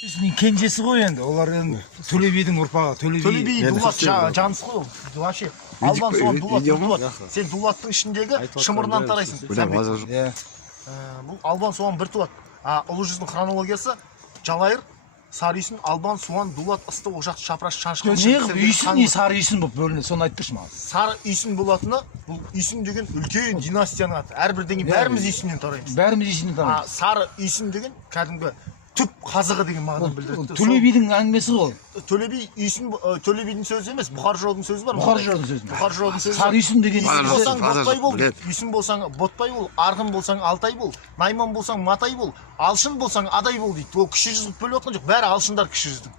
Сенің кенжесі ғой енді, олар енді Төле бидің ұрпағы, Төле би дулат жанысы ғой. Вообще албан соған дулат. Сен дулаттың ішіндегі шымырынан тарайсың. Бұл албан соған бір туат. Ұлы жүздің хронологиясы Жалайыр, Сары Үйсін, Албан, Суан, Дулат, Ысты, Ошақ, Шапраш, Шаншқы. Неғып Үйсін не Сары Үйсін болып бөлінеді, соны айтпашы маған. Сары Үйсін болатыны, бұл Үйсін деген үлкен династияның аты. Әрбірден кейін бәріміз Үйсіннен тараймыз. Бәріміз Үйсіннен тараймыз. Сары Үйсін деген кәдімгі түп қазығы деген мағынаны білдіреді. Төле бидің әңгімесі ғой. Төле би Үйсін, Төле бидің сөзі емес, Бұхар жыраудың сөзі бар. Бұхар жыраудың сөзі. Бұхар жыраудың сөзі. Сары Үйсін деген Үйсін болсаң Ботбай бол, Арғын болсаң Алтай бол, Найман болсаң Матай бол, Алшын болсаң Адай бол дейді. Ол кіші жүз қылып бөліп отқан жоқ, бәрі алшындар кіші жүздің.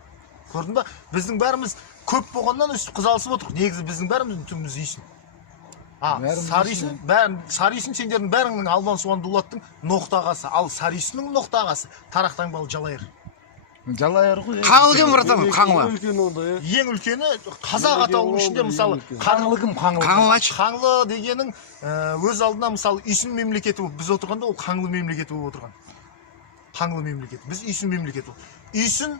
Көрдің ба? Біздің бәріміз көп болғаннан өстіп қыз алысып отырық. Негізі біздің бәріміздің түбіміз Үйсін. Сары Үйсін сендердің бәріңнің Албан Суан Дулаттың ноқта ағасы, ал Сары Үйсіннің ноқта ағасы Тарақтаңбалы Жалайыр. Жалайыр ғой. Қаңлы кім братан? Қаңлы. Ең үлкені қазақ атауының ішінде мысалы Қаңлы кім? Қаңлы дегенің өз алдына мысалы Үйсін мемлекеті болып біз отырғанда ол Қаңлы мемлекеті болып отырған. Қаңлы мемлекеті. Біз Үйсін мемлекеті. Үйсін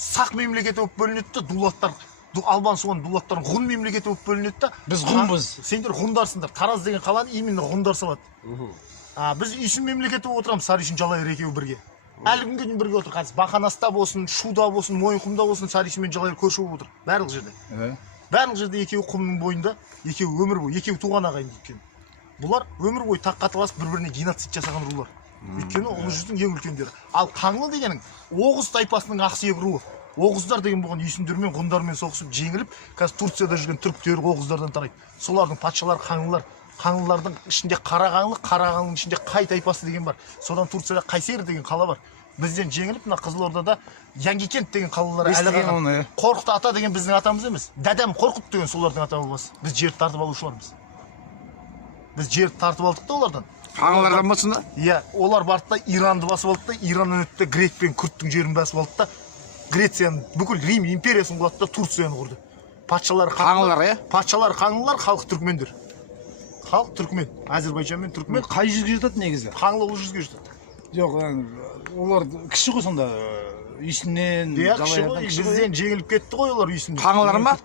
сақ мемлекеті болып бөлінеді, дулаттар Албан Суан дулаттардың ғұн мемлекеті болып бөлінеді да. Біз ғұнбыз. Сендер ғұндарсыңдар. Тараз деген қаланы именно ғұндар салады. Біз Үйсін мемлекеті болып отырамыз, Сары Үйсін Жалайыр екеуі бірге. Әлі күнге дейін бірге отыр. Қазір Бақанаста болсын, Шуда болсын, Мойынқұмда болсын, Сары Үйсін мен Жалайыр көрші болып отыр. Барлық жерде. Барлық жерде екеуі құмның бойында, екеуі өмір бойы, екеуі туған ағайын екен. Бұлар өмір бойы таққа таласып бір-біріне геноцид жасаған рулар. Өйткені ұлы жүздің ең үлкендері. Ал Қаңлы дегенің Оғыз тайпасының ақсүйек руы. Оғыздар деген болған үйсіндермен, ғұндармен соғысып жеңіліп, қазір Турцияда жүрген түріктер Оғыздардан тарайды. Солардың патшалары Қаңлылар. Қаңлылардың ішінде Қарағанның ішінде Қай тайпасы деген бар. Содан Турцияда Қайсер деген қала бар. Бізден жеңіліп, мына Қызылордада Янгикент деген қалалар әлі қалған. Қорқыт ата деген біздің атамыз емес. Дәдем Қорқыт деген солардың ата бабасы. Біз жерді тартып алушылармыз. Біз жерді тартып алдық та олардан. Қаңлылардан болсын да? Иә, олар барды да Иранды басып алды да, Ираннан өтті Грек пен Күрттің жерін басып алды да, Грецияның бүкіл Рим империясын құрды да Турцияны құрды. Патшалары Қаңлылар, иә? Патшалары Қаңлылар, халық түркмендер. Халық түркмен, Әзербайжан мен түркмен. Қай жүзге жатады негізі? Қаңлы ұлы жүзге жатады. Жоқ, олар кіші ғой сонда. Үйсіннен, Жалайырдан кіші. Бізден жеңіліп кетті ғой олар Үйсіннен. Қаңлылар ма?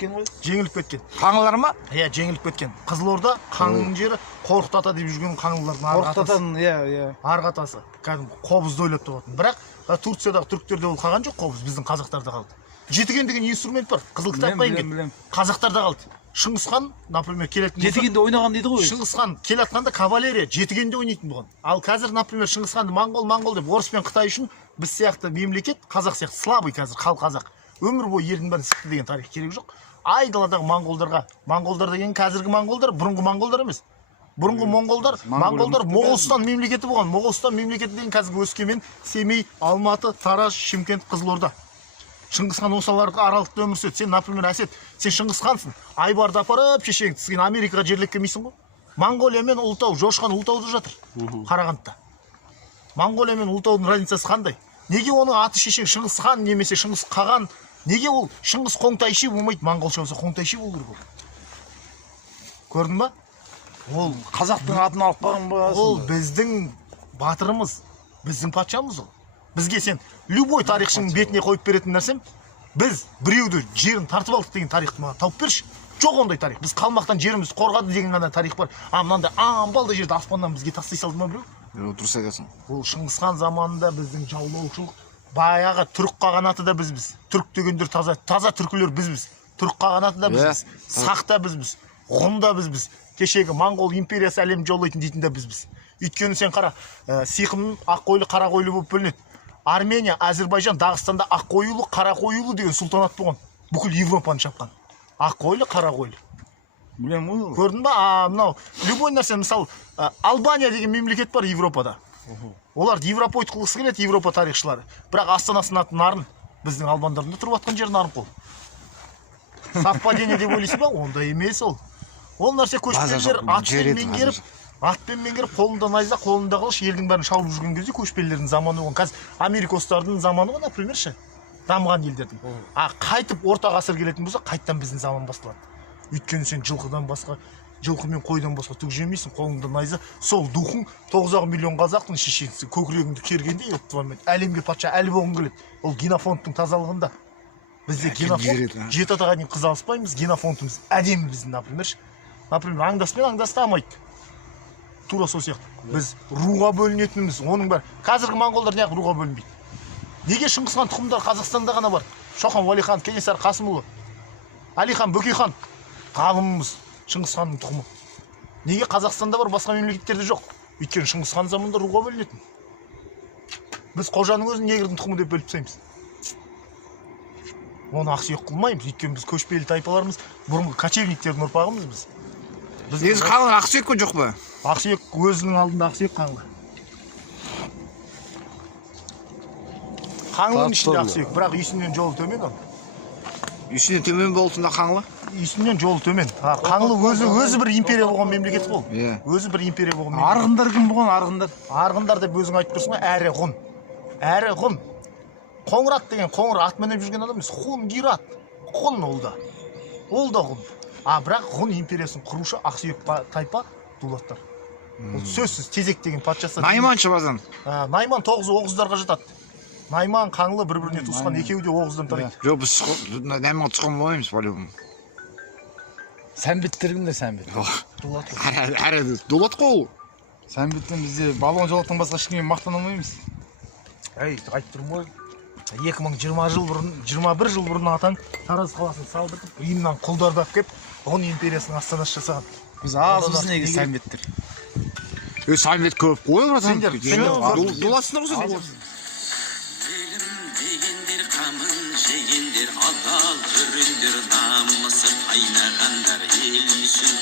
Жеңіліп кеткен. Қаңлылар ма? Иә, жеңіліп кеткен. Қызылорда Қаңлының жері Қорқыт ата деп жүрген Қаңлылардың арғы атасы. Иә. Арғы атасы. Кәдімгі Қобызды ойлап табатын. Бірақ Турциядағы түріктерде ол қалған жоқ, Қобыз біздің қазақтарда қалды. Жетіген деген инструмент бар. Қызыл кітапқа енген. Қазақтарда қалды. Шыңғысхан, например, келетін Жетігенде ойнаған дейді ғой. Шыңғысхан келатқанда кавалерия жетігенде ойнайтын болған. Ал қазір, например, Шыңғысханды моңғол деп орыс пен Қытай үшін біз сияқты мемлекет, қазақ сияқты слабый қазір халық қазақ. Өмір бойы елдің бәрін сықты деген тарих керек жоқ. Айдаладағы моңғолдар деген қазіргі моңғолдар, бұрынғы моңғолдар емес. Бұрынғы моңғолдар Моғолстан мемлекеті болған. Моғолстан мемлекеті деген қазіргі Өскемен, Семей, Алматы, Тараз, Шымкент, Қызылорда. Шыңғысхан осыларға аралықта өмір сүреді. Сен, например, Әсет, сен Шыңғысхансың. Айбарды апарып шешең тізген Америкаға жерлеп келмейсің ғой. Моңғолия мен Ұлытау, Жошқан Ұлытауда жатыр. Қарағандыда. Моңғолия мен Ұлытаудың разницасы қандай? Неге оның аты шешең Шыңғысхан немесе Шыңғыс Қаған? Неге ол Шыңғыс Қоңтайши болмайды? Моңғолша болса Қоңтайши болу керек ол. Көрдің ба? Ол қазақтың атын алып қалған ба? Ол біздің батырымыз, біздің патшамыз ол. Бізге сен любой тарихшының бетіне қойып беретін нәрсем, біз біреуді жерін тартып алдық деген тарихты маған тауып берші. Жоқ ондай тарих. Біз қалмақтан жерімізді қорғады деген ғана тарих бар. Мынандай амбалды жерді аспаннан бізге тастай салды ма біреу? Дұрыс айтасың. Ол Шыңғысхан заманында біздің жаулаушылық, баяғы түрік қағанаты да бізбіз. Түрік дегендер таза түркілер бізбіз. Түрік қағанаты да бізбіз. Сақ та бізбіз. Ғұн да бізбіз. Кешегі моңғол империясы әлемді жаулайтын дейтін де бізбіз. Өйткені сен қара, сиқымның ақ қойлы, қара қойлы болып бөлінеді. Армения, Әзербайжан, Дағыстанда ақ қойлы, қара қойлы деген сұлтанат болған. Бүкіл Европаны шапқан. Ақ қойлы, қара қойлы. Білем ғой. Көрдің ба? Мынау любой нәрсе, мысалы, Албания деген мемлекет бар Европада. Олар европоид қылғысы келеді, Европа тарихшылары. Бірақ астанасының аты Нарын. Біздің албандарында тұрып жатқан жер Нарынқол. Совпадение деп ойлайсың ба? Ондай емес ол. Ол нәрсе көшпелілер атпен меңгеріп, қолында найза, қолында қылыш, елдің бәрін шауып жүрген кезде көшпелілердің заманы болған. Қазір Америкостардың заманы ғой, например, дамыған елдердің. Қайтып орта ғасыр келетін болса, қайттан біздің заман басталады. Өйткені сен жылқыдан басқа жылқы мен қойдан басқа түк жемейсің, қолыңда найза. Сол духың 9 миллион қазақтың шешенсі көкірегіңді кергенде еттімен әлемге патша әлі болғың келеді. Ол генофондтың тазалығында. Бізде генофонд 7 атаға дейін қыз алыспаймыз, генофондымыз әдемі біздің, например, аңдаспен аңдастамайды. Тура сол сияқты. Біз руға бөлінетініміз, оның бар. Қазіргі моңғолдар неғып руға бөлінбейді? Неге Шыңғысхан тұқымдары Қазақстанда ғана бар? Шоқан Уәлихан, Кенесары Қасымұлы, Әлихан Бөкейхан ғалымымыз Шыңғысханның тұқымы. Неге Қазақстанда бар, басқа мемлекеттерде жоқ? Өйткені Шыңғысхан заманында руға бөлінетін. Біз қожаның өзін негрдің тұқымы деп бөліп тастаймыз. Оны ақсүйек қылмаймыз, өйткені біз көшпелі тайпаларымыз, бұрынғы кочевниктердің ұрпағымыз біз. Негізі қаңлы ақсүйек пе жоқ па? Ақсүйек өзінің алдында ақсүйек қаңлы. Қаңлының ішінде ақсүйек, бірақ үйсінен жолы төмен ол. Үйсінен төмен болсында қаңлы? Үйсінен жолы төмен. Қаңлы өзі бір империя болған мемлекет бол. Өзі бір империя болған мемлекет. Арғындар кім болған, арғындар? Арғындар деп өзің айтып тұрсың ба? Әрі ғұн. Әрі ғұн. Қоңырат деген қоңыр ат мініп жүрген адам емес. Ғұн гират. Ғұн ол да. Ол да ғұн. Бірақ ғұн империясын құрушы ақсүйек тайпа дулаттар. Ол сөзсіз тезек деген патшасы. Найман шыбазан. Найман 9 оғызларға жатады. Найман, қаңлы бір-біріне туысқан, екеуі де оғыздан тарайды. Жоқ, біз Найманға тұсқан болмаймыз, по-любому. Сәнбеттер кімдер, сәнбет? Әрі дулат қол. Сәнбеттен бізде балуан жолақтан басқа ешкіммен мақтана алмаймыз. Айтып тұрмын ғой. 2020 жыл бұрын, 21 жыл бұрын атаң Тараз қаласын салдыртып, Римнан құлдарды алып келіп, ғұн империясының астанасы жасаған. Біз азбыз неге сәнбеттер. Сәнбет көп қой, братан. Дулатсыңдар ғой сен. Дегендер қамын жегендер адал жүріңдер намысы қайнағандар ел үшін